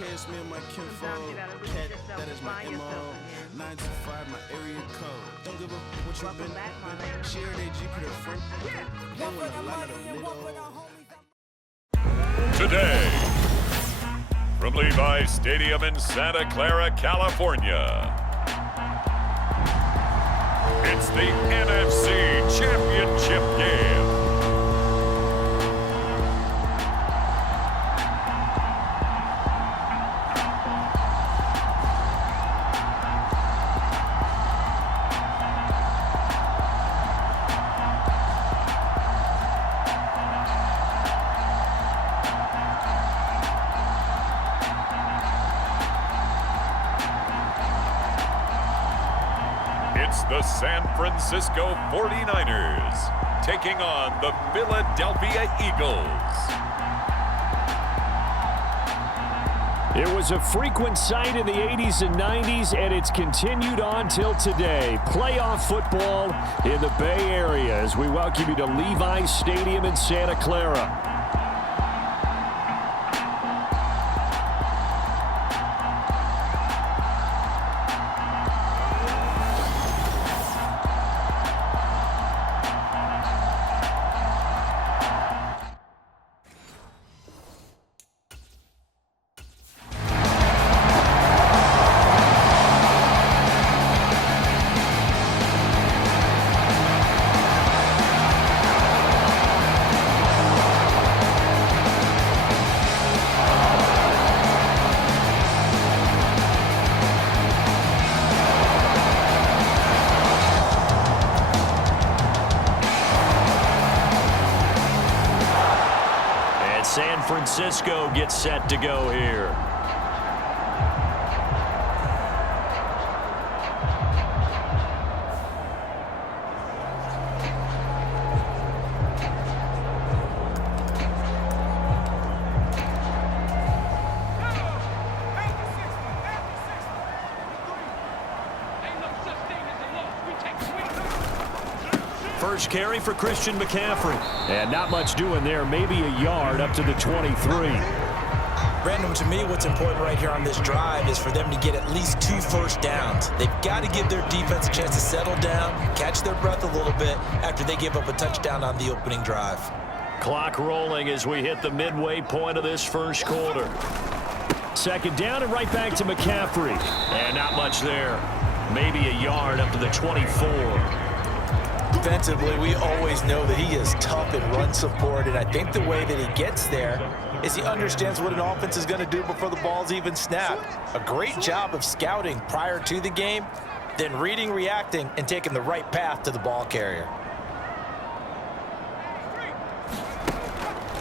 okay, it's me and my kinfolk. Cat, that is my MO. 925, my area code. Don't give a what you been. Share their G for their friend. Today, from Levi's Stadium in Santa Clara, California, it's the NFC Championship game. It's the San Francisco 49ers taking on the Philadelphia Eagles. It was a frequent sight in the 80s and 90s, and it's continued on till today. Playoff football in the Bay Area as we welcome you to Levi's Stadium in Santa Clara. San Francisco gets set to go here. First carry for Christian McCaffrey. And not much doing there. Maybe a yard up to the 23. Brandon, to me, what's important right here on this drive is for them to get at least 2 first downs. They've got to give their defense a chance to settle down, catch their breath a little bit after they give up a touchdown on the opening drive. Clock rolling as we hit the midway point of this first quarter. Second down and right back to McCaffrey. And not much there. Maybe a yard up to the 24. Defensively, we always know that he is tough in run support, and I think the way that he gets there is he understands what an offense is going to do before the ball's even snapped. A great job of scouting prior to the game, then reading, reacting, and taking the right path to the ball carrier.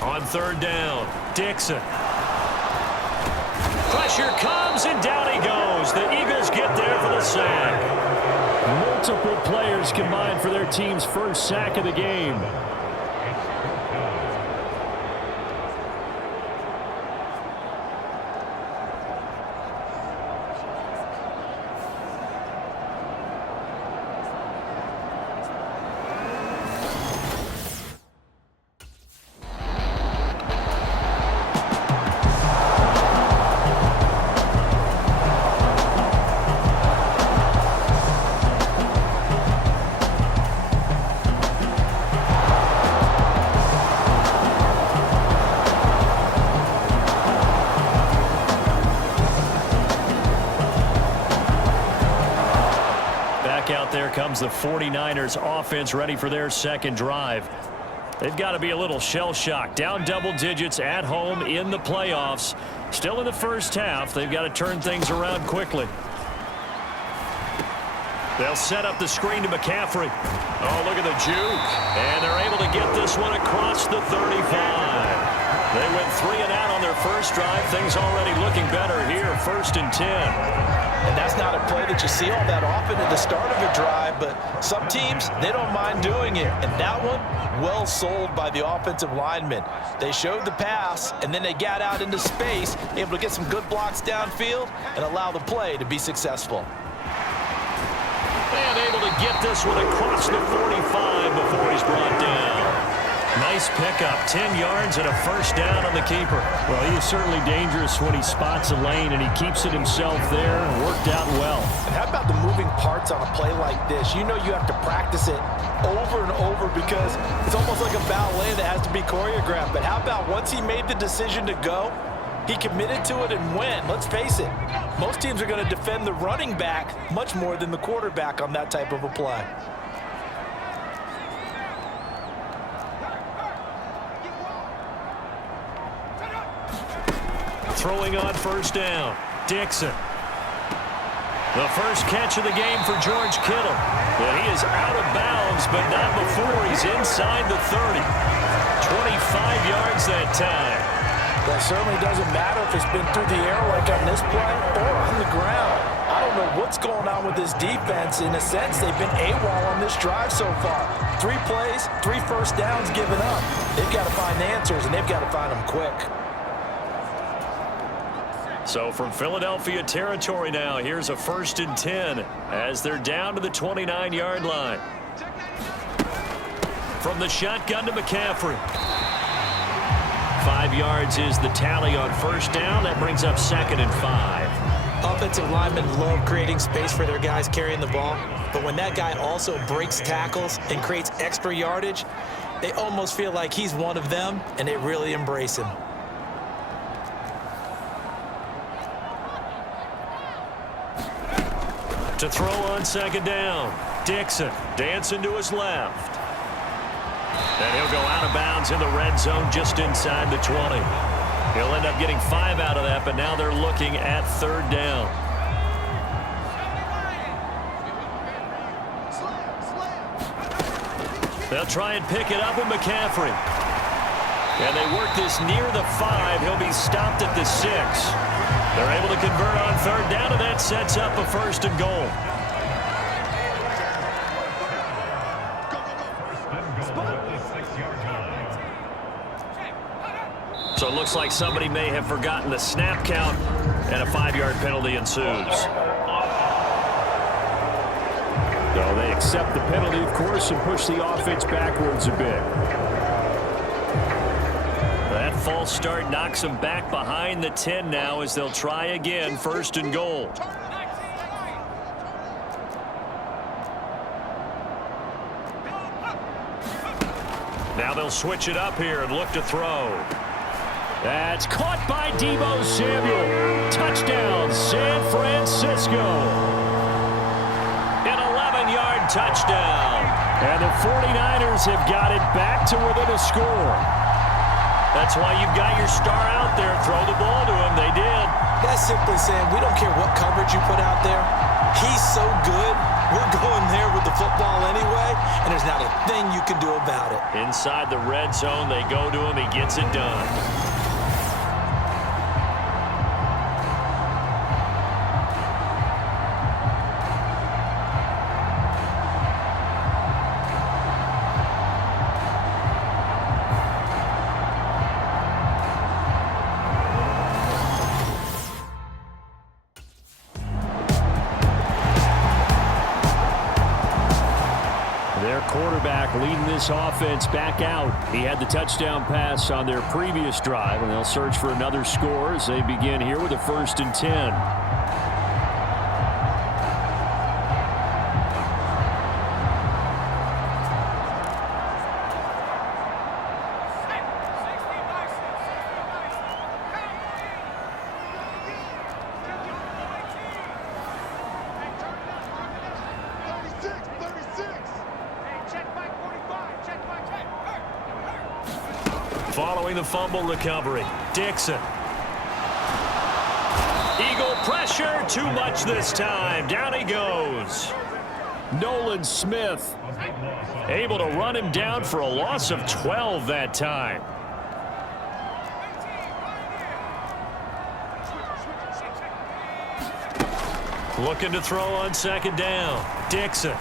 On third down, Dixon. Pressure comes, and down he goes. The Eagles get there for the sack. Multiple players combined for their team's first sack of the game. Out there comes the 49ers offense ready for their second drive. They've got to be a little shell-shocked. Down double digits at home in the playoffs. Still in the first half. They've got to turn things around quickly. They'll set up the screen to McCaffrey. Oh, look at the juke. And they're able to get this one across the 35. They went 3 and out on their first drive. Things already looking better here. 1st and 10. And that's not a play that you see all that often at the start of a drive, but some teams, they don't mind doing it. And that one, well sold by the offensive lineman. They showed the pass, and then they got out into space, able to get some good blocks downfield and allow the play to be successful. And able to get this one across the 45 before he's brought down. Nice pickup, 10 yards and a first down on the keeper. Well, he is certainly dangerous when he spots a lane, and he keeps it himself there and worked out well. And how about the moving parts on a play like this? You know you have to practice it over and over because it's almost like a ballet that has to be choreographed. But how about once he made the decision to go, he committed to it and went. Let's face it, most teams are going to defend the running back much more than the quarterback on that type of a play. Throwing on first down, Dixon. The first catch of the game for George Kittle. And he is out of bounds, but not before he's inside the 30. 25 yards that time. That certainly doesn't matter if it's been through the air like on this play or on the ground. I don't know what's going on with this defense. In a sense, they've been AWOL on this drive so far. 3 plays, 3 first downs given up. They've got to find answers, and they've got to find them quick. So from Philadelphia territory now, here's a 1st and 10 as they're down to the 29-yard line. From the shotgun to McCaffrey. 5 yards is the tally on first down. That brings up 2nd and 5. Offensive linemen love creating space for their guys carrying the ball, but when that guy also breaks tackles and creates extra yardage, they almost feel like he's one of them, and they really embrace him. To throw on 2nd down, Dixon dancing to his left. And he'll go out of bounds in the red zone just inside the 20. He'll end up getting 5 out of that, but now they're looking at 3rd down. They'll try and pick it up with McCaffrey. And they work this near the 5. He'll be stopped at the 6. They're able to convert on 3rd down, and that sets up a 1st and goal. So it looks like somebody may have forgotten the snap count, and a 5-yard penalty ensues. So they accept the penalty, of course, and push the offense backwards a bit. That false start knocks them back behind the 10 now as they'll try again, 1st and goal. Now they'll switch it up here and look to throw. That's caught by Deebo Samuel. Touchdown, San Francisco. An 11-yard touchdown. And the 49ers have got it back to within a score. That's why you've got your star out there. Throw the ball to him. They did. That's simply saying we don't care what coverage you put out there. He's so good. We're going there with the football anyway, and there's not a thing you can do about it. Inside the red zone, they go to him. He gets it done. Quarterback leading this offense back out. He had the touchdown pass on their previous drive, and they'll search for another score as they begin here with a 1st and 10. Following the fumble recovery, Dixon. Eagle pressure, too much this time. Down he goes. Nolan Smith able to run him down for a loss of 12 that time. Looking to throw on 2nd down. Dixon.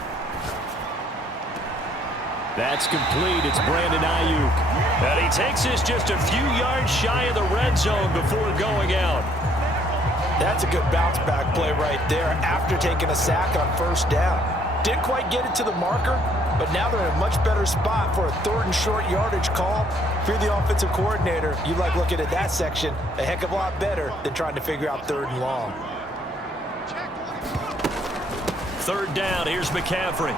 That's complete. It's Brandon Ayuk. And he takes this just a few yards shy of the red zone before going out. That's a good bounce back play right there after taking a sack on 1st down. Didn't quite get it to the marker, but now they're in a much better spot for a 3rd and short yardage call. If you're the offensive coordinator, you like looking at that section a heck of a lot better than trying to figure out 3rd and long. 3rd down, here's McCaffrey.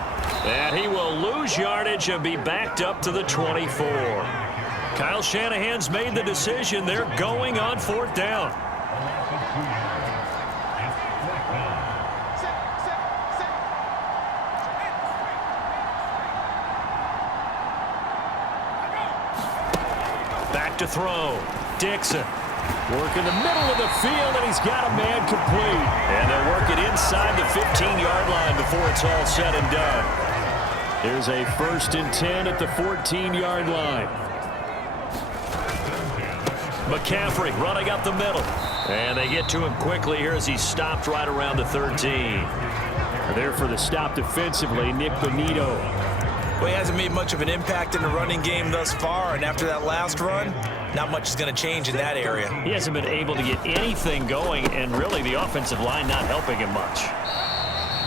And he will lose yardage and be backed up to the 24. Kyle Shanahan's made the decision. They're going on 4th down. Back to throw. Dixon. Work in the middle of the field, and he's got a man complete. And they'll work it inside the 15-yard line before it's all said and done. Here's a 1st and 10 at the 14-yard line. McCaffrey running up the middle. And they get to him quickly here as he stopped right around the 13. There for the stop defensively, Nick Bonito. Well, he hasn't made much of an impact in the running game thus far, and after that last run, not much is going to change in that area. He hasn't been able to get anything going, and really the offensive line not helping him much.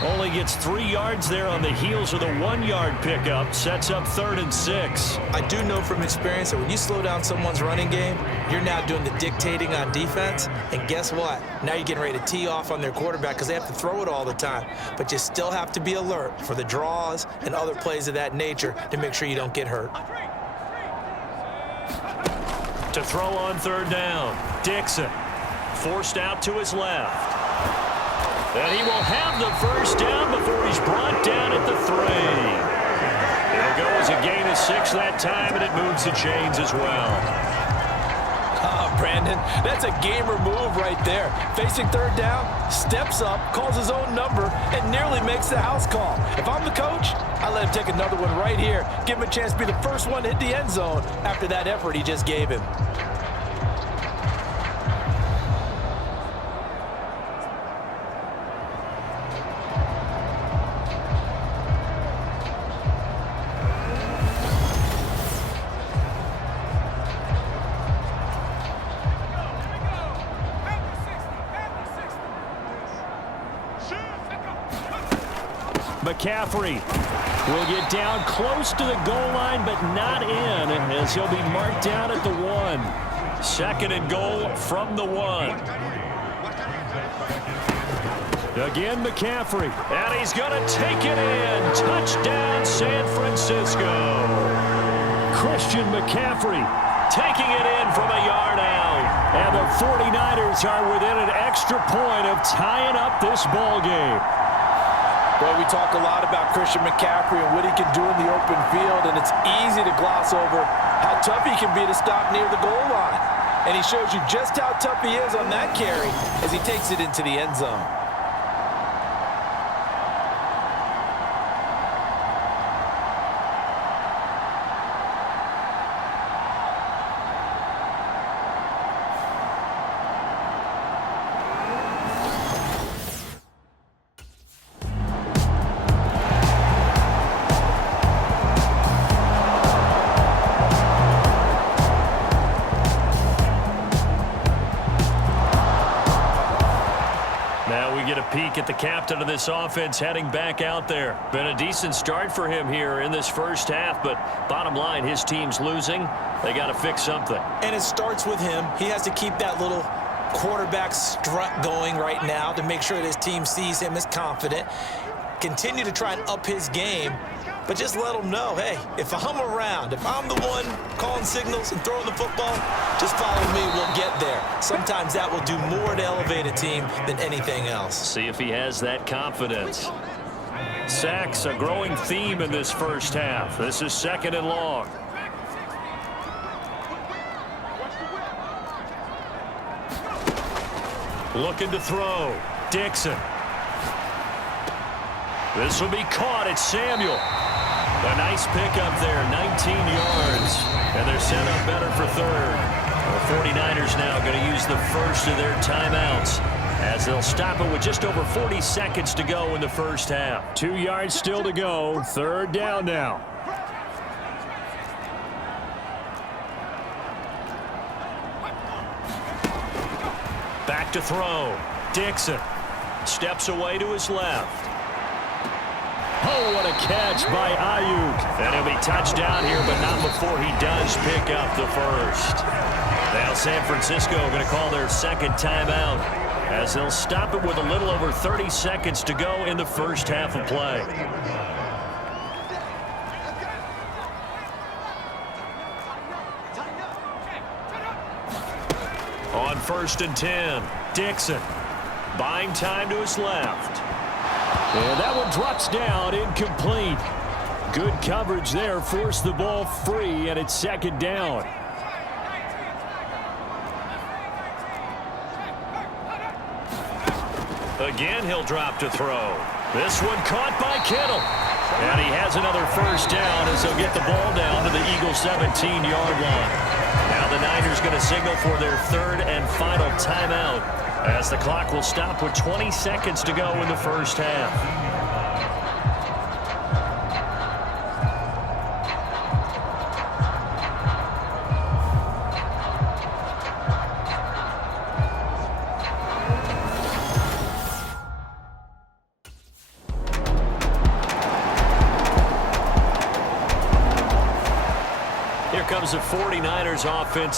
Only gets 3 yards there on the heels of the 1-yard pickup. Sets up 3rd and 6. I do know from experience that when you slow down someone's running game, you're now doing the dictating on defense. And guess what? Now you're getting ready to tee off on their quarterback because they have to throw it all the time. But you still have to be alert for the draws and other plays of that nature to make sure you don't get hurt. To throw on 3rd down. Dixon forced out to his left. And he will have the 1st down before he's brought down at the 3. It'll go as a gain of 6 that time, and it moves the chains as well. Brandon, that's a gamer move right there. Facing 3rd down, steps up, calls his own number, and nearly makes the house call. If I'm the coach, I let him take another one right here. Give him a chance to be the first one to hit the end zone after that effort he just gave him. McCaffrey will get down close to the goal line, but not in, as he'll be marked down at the 1. 2nd and goal from the 1. Again, McCaffrey. And he's going to take it in. Touchdown, San Francisco. Christian McCaffrey taking it in from a yard out. And the 49ers are within an extra point of tying up this ball game. Boy, we talk a lot about Christian McCaffrey and what he can do in the open field, and it's easy to gloss over how tough he can be to stop near the goal line. And he shows you just how tough he is on that carry as he takes it into the end zone. Peek at the captain of this offense heading back out there. Been a decent start for him here in this first half, but bottom line, his team's losing. They got to fix something. And it starts with him. He has to keep that little quarterback strut going right now to make sure that his team sees him as confident. Continue to try and up his game, but just let him know, hey, if I'm around, if I'm the one calling signals and throwing the football, just follow me, we'll get there. Sometimes that will do more to elevate a team than anything else. See if he has that confidence. Sacks, a growing theme in this first half. This is 2nd and long. Looking to throw. Dixon. This will be caught. It's Samuel. A nice pickup there, 19 yards. And they're set up better for 3rd. The 49ers now going to use the first of their timeouts as they'll stop it with just over 40 seconds to go in the first half. 2 yards still to go. 3rd down now. Back to throw. Dixon steps away to his left. Oh, what a catch by Ayuk. And he'll be touchdown here, but not before he does pick up the first. Now San Francisco going to call their second timeout as they'll stop it with a little over 30 seconds to go in the first half of play. On 1st and 10, Dixon buying time to his left. And that one drops down, incomplete. Good coverage there, forced the ball free, and it's second down. Again, he'll drop to throw. This one caught by Kittle. And he has another first down as he'll get the ball down to the Eagles' 17-yard line. Now the Niners going to signal for their third and final timeout as the clock will stop with 20 seconds to go in the first half. Here comes the 49ers offense.